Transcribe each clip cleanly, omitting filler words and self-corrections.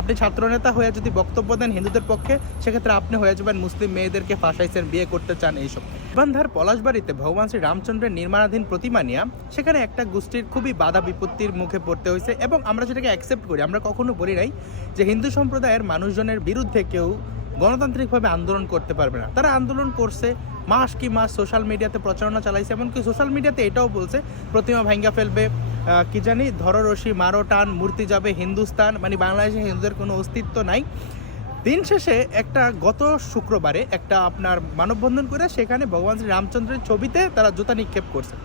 আপনি ছাত্রনেতা হয়ে যদি বক্তব্য দেন হিন্দুদের পক্ষে, সেক্ষেত্রে আপনি হয়ে যাবেন মুসলিম মেয়েদেরকে ফাঁসাইছেন, বিয়ে করতে চান, এইসব। বান্ধার পলাশবাড়িতে ভগবান শ্রী রামচন্দ্রের নির্মাণাধীন প্রতিমা নিয়ে সেখানে একটা গোষ্ঠীর খুবই বাধা বিপত্তির মুখে পড়তে হয়েছে, এবং আমরা সেটাকে অ্যাকসেপ্ট করি। আমরা কখনো বলি নাই যে হিন্দু সম্প্রদায়ের মানুষজনের বিরুদ্ধে কেউ গণতান্ত্রিকভাবে আন্দোলন করতে পারবে না। তারা আন্দোলন করছে, মাস কি মাস সোশ্যাল মিডিয়াতে প্রচারণা চালাইছে, এমনকি সোশ্যাল মিডিয়াতে এটাও বলছে প্রতিমা ভাঙ্গা ফেলবে, কি জানি ধরো রশি মারো টান, মূর্তি যাবে হিন্দুস্তান, মানে বাংলাদেশে হিন্দুদের কোনো অস্তিত্ব নাই। দিন শেষে একটা গত শুক্রবারে একটা আপনার মানববন্ধন করে সেখানে ভগবান শ্রী রামচন্দ্রের ছবিতে তারা জুতা নিক্ষেপ করছে।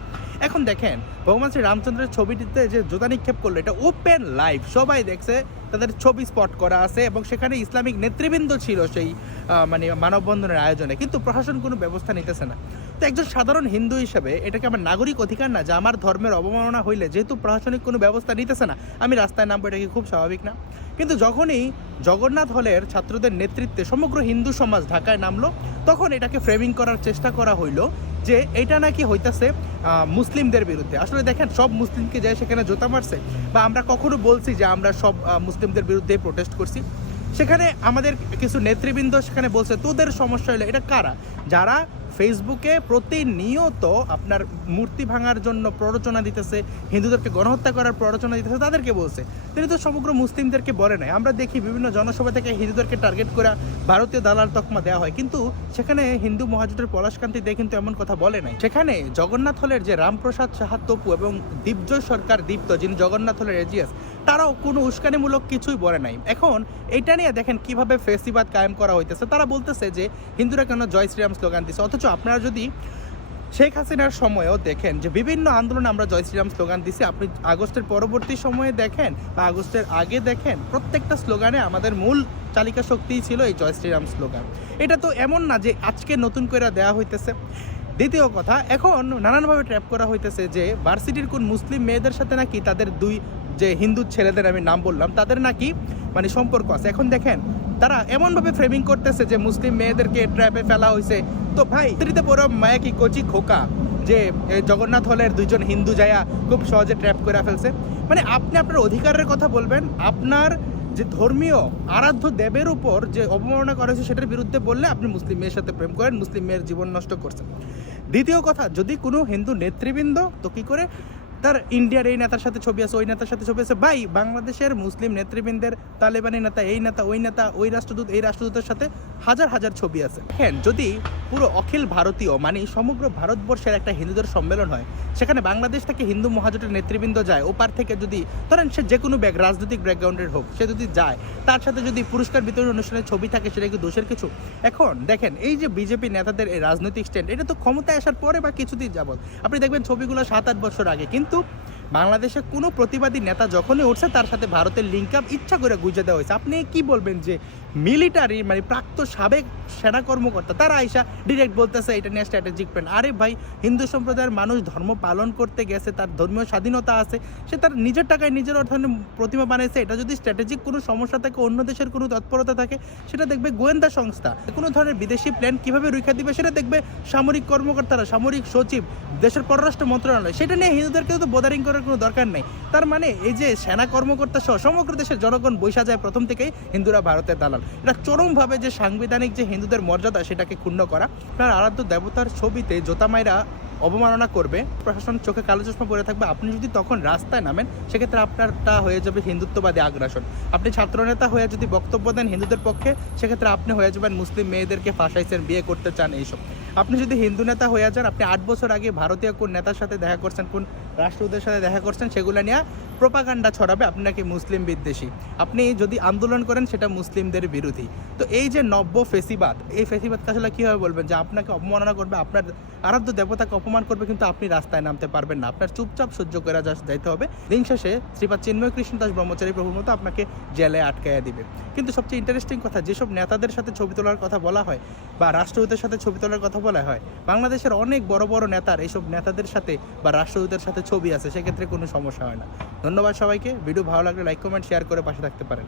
এখন দেখেন ভগবান শ্রী রামচন্দ্রের ছবিটিতে যে জুতা নিক্ষেপ করলো, এটা ওপেন লাইভ, সবাই দেখছে, তাদের ছবি স্পট করা আছে, এবং সেখানে ইসলামিক নেতৃবৃন্দ ছিল সেই মানে মানববন্ধনের আয়োজনে, কিন্তু প্রশাসন কোনো ব্যবস্থা নিতেছে না। তো একজন সাধারণ হিন্দু হিসেবে এটাকে আমার নাগরিক অধিকার না যে আমার ধর্মের অবমাননা হইলে যেহেতু প্রশাসনিক কোনো ব্যবস্থা নিতেছে না আমি রাস্তায় নামবো, এটা কি খুব স্বাভাবিক না? কিন্তু যখনই জগন্নাথ হলের ছাত্রদের নেতৃত্বে সমগ্র হিন্দু সমাজ ঢাকায় নামলো, তখন এটাকে ফ্রেমিং করার চেষ্টা করা হইলো যে এটা নাকি হইতাছে মুসলিমদের বিরুদ্ধে। আসলে দেখেন, সব মুসলিমকে যায় সেখানে জোতা মারছে, বা আমরা কখনো বলছি যে আমরা সব মুসলিমদের বিরুদ্ধে প্রোটেস্ট করছি? সেখানে আমাদের কিছু নেতৃবৃন্দ সেখানে বলছে তোদের সমস্যা হলো, এটা কারা? যারা ফেসবুকে প্রতিনিয়ত আপনার মূর্তি ভাঙার জন্য প্ররোচনা দিতেছে, হিন্দুদেরকে গণহত্যা করার প্ররোচনা দিতেছে, তাদেরকে বলছে। তিনি তো সমগ্র মুসলিমদেরকে বলে নাই। আমরা দেখি বিভিন্ন জনসভা থেকে হিন্দুদেরকে টার্গেট করে ভারতীয় দালাল তকমা দেওয়া হয়, কিন্তু সেখানে হিন্দু মহাজোটের পলাশকান্তি দিয়ে কিন্তু এমন কথা বলে নাই। সেখানে জগন্নাথ হলের যে রামপ্রসাদ সাহা তপু এবং দীপজয় সরকার দীপ্ত, যিনি জগন্নাথ হলের এজিএস, তারাও কোনো উস্কানিমূলক কিছুই বলে নাই। এখন এটা নিয়ে দেখেন কিভাবে ফেসিবাদ কায়েম করা হইতেছে। তারা বলতেছে যে হিন্দুরা কেন জয় শ্রীরাম স্লোগান দিচ্ছে, অথচ আপনারা যদি শেখ হাসিনার সময়ও দেখেন যে বিভিন্ন আন্দোলনে আমরা জয় শ্রীরাম স্লোগান দিছি। আপনি আগস্টের পরবর্তী সময়ে দেখেন বা আগস্টের আগে দেখেন, প্রত্যেকটা স্লোগানে আমাদের মূল চালিকা শক্তিই ছিল এই জয় শ্রীরাম স্লোগান। এটা তো এমন না যে আজকে নতুন করে দেওয়া হইতেছে। দ্বিতীয় কথা, এখন নানানভাবে ট্র্যাপ করা হইতেছে যে ভার্সিটির কোন মুসলিম মেয়েদের সাথে নাকি তাদের দুই যে হিন্দু ছেলেদের আমি নাম বললাম তাদের নাকি মানে সম্পর্ক আছে। এখন দেখেন তারা এমনভাবে ফ্রেমিং করতেছে যে মুসলিম মেয়েদেরকে ট্র্যাপে ফেলা হয়েছে। তো ভাই, স্ত্রীতে বড় মায়া কি কচি খোকা যে জগন্নাথ হলের দুইজন হিন্দু যায়া খুব সহজে ট্র্যাপ করে ফেলছে? মানে আপনি আপনার অধিকারের কথা বলবেন, আপনার যে ধর্মীয় আরাধ্য দেবের উপর যে অবমাননা করা হয়েছে সেটার বিরুদ্ধে বললে আপনি মুসলিম মেয়ের সাথে প্রেম করেন, মুসলিম মেয়ের জীবন নষ্ট করছেন। দ্বিতীয় কথা, যদি কোনো হিন্দু নেতৃবৃন্দ তো কি করে তার ইন্ডিয়ার এই নেতার সাথে ছবি আছে, ওই নেতার সাথে ছবি আছে। ভাই, বাংলাদেশের মুসলিম নেতৃবৃন্দের তালেবানি নেতা, এই নেতা, ওই নেতা, ওই রাষ্ট্রদূত, এই রাষ্ট্রদূতের সাথে হাজার হাজার ছবি আছে। হ্যাঁ, যদি পুরো অখিল ভারতীয় মানে সমগ্র ভারতবর্ষের একটা হিন্দুদের সম্মেলন হয়, সেখানে বাংলাদেশ থেকে হিন্দু মহাজোটের নেতৃবৃন্দ যায়, ওপার থেকে যদি ধরেন সে যে কোনো রাজনৈতিক ব্যাকগ্রাউন্ডের হোক, সে যদি যায়, তার সাথে যদি পুরস্কার বিতরণ অনুষ্ঠানের ছবি থাকে, সেটা কি দোষের কিছু? এখন দেখেন, এই যে বিজেপি নেতাদের এই রাজনৈতিক স্ট্যান্ড, এটা তো ক্ষমতায় আসার পরে বা কিছুদিন যাবত আপনি দেখবেন ছবিগুলো 7-8 বছর আগে, কিন্তু বাংলাদেশে কোনো প্রতিবাদী নেতা যখনই উঠছে তার সাথে ভারতের লিঙ্ক আপ ইচ্ছা করে গুঁজে দেওয়া হয়েছে। আপনি কি বলবেন যে মিলিটারি মানে প্রাক্তন সাবেক সেনা কর্মকর্তা তারা আইসা ডিরেক্ট বলতেছে এটা নিয়ে স্ট্র্যাটেজিক প্ল্যান? আরে ভাই, হিন্দু সম্প্রদায়ের মানুষ ধর্ম পালন করতে গেছে, তার ধর্মীয় স্বাধীনতা আছে, সে তার নিজের টাকায় নিজের অর্থায়নে প্রতিমা বানাইছে। এটা যদি স্ট্র্যাটেজিক কোনো সমস্যা থাকে, অন্য দেশের কোনো তৎপরতা থাকে, সেটা দেখবে গোয়েন্দা সংস্থা। কোনো ধরনের বিদেশি প্ল্যান কীভাবে রুখা দিবে সেটা দেখবে সামরিক কর্মকর্তারা, সামরিক সচিব, দেশের পররাষ্ট্র মন্ত্রণালয়। সেটা নিয়ে হিন্দুদেরকে তো বোদারিং করার কোনো দরকার নেই। তার মানে এই যে সেনা কর্মকর্তা সহ সমগ্র দেশের জনগণ বৈশা যায় প্রথম থেকেই হিন্দুরা ভারতের দালাল। এটা চরমভাবে যে সাংবিধানিক যে হিন্দুদের মর্যাদা সেটাকে ক্ষুণ্ণ করা। আপনার আরাধ্য দেবতার ছবিতে জোতামাইরা অবমাননা করবে, প্রশাসন চোখে কালো চশমা পরে থাকবে, আপনি যদি তখন রাস্তায় নামেন সেক্ষেত্রে আপনারটা হয়ে যাবে হিন্দুত্ববাদী আগ্রাসন। আপনি ছাত্রনেতা হয়ে যদি বক্তব্য দেন হিন্দুদের পক্ষে, সেক্ষেত্রে আপনি হয়ে যাবেন মুসলিম মেয়েদেরকে ফাঁসাইছেন, বিয়ে করতে চান, এইসব। আপনি যদি হিন্দু নেতা হয়ে যান, আপনি 8 বছর আগে ভারতীয় কোন নেতার সাথে দেখা করছেন, কোন রাষ্ট্রদূতের সাথে দেখা করছেন, সেগুলো নিয়ে প্রোপাগান্ডা ছড়াবে আপনি নাকি মুসলিম বিদ্বেষী। আপনি যদি আন্দোলন করেন সেটা মুসলিমদের বিরোধী। তো এই যে নব্য ফেসিবাদ, এই ফেসিবাদকে আসলে কীভাবে বলবেন যে আপনাকে অবমাননা করবে, আপনার আরাধ্য দেবতাকে অপমান করবে, কিন্তু আপনি রাস্তায় নামতে পারবেন না, আপনার চুপচাপ সহ্য করে যাইতে হবে। দিন শেষে শ্রীপাদ চিন্ময় কৃষ্ণ দাস ব্রহ্মচারী প্রভুর মতো আপনাকে জেলে আটকাইয়া দিবে। কিন্তু সবচেয়ে ইন্টারেস্টিং কথা, যেসব নেতাদের সাথে ছবি তোলার কথা বলা হয় বা রাষ্ট্রদূতের সাথে ছবি তোলার কথা বলা হয়, বাংলাদেশের অনেক বড় বড় নেতার এইসব নেতাদের সাথে বা রাষ্ট্রদূতের সাথে ছবি আছে, সেক্ষেত্রে কোনো সমস্যা হয় না। ধন্যবাদ সবাইকে। ভিডিও ভালো লাগলে লাইক, কমেন্ট, শেয়ার করে পাশে থাকতে পারেন।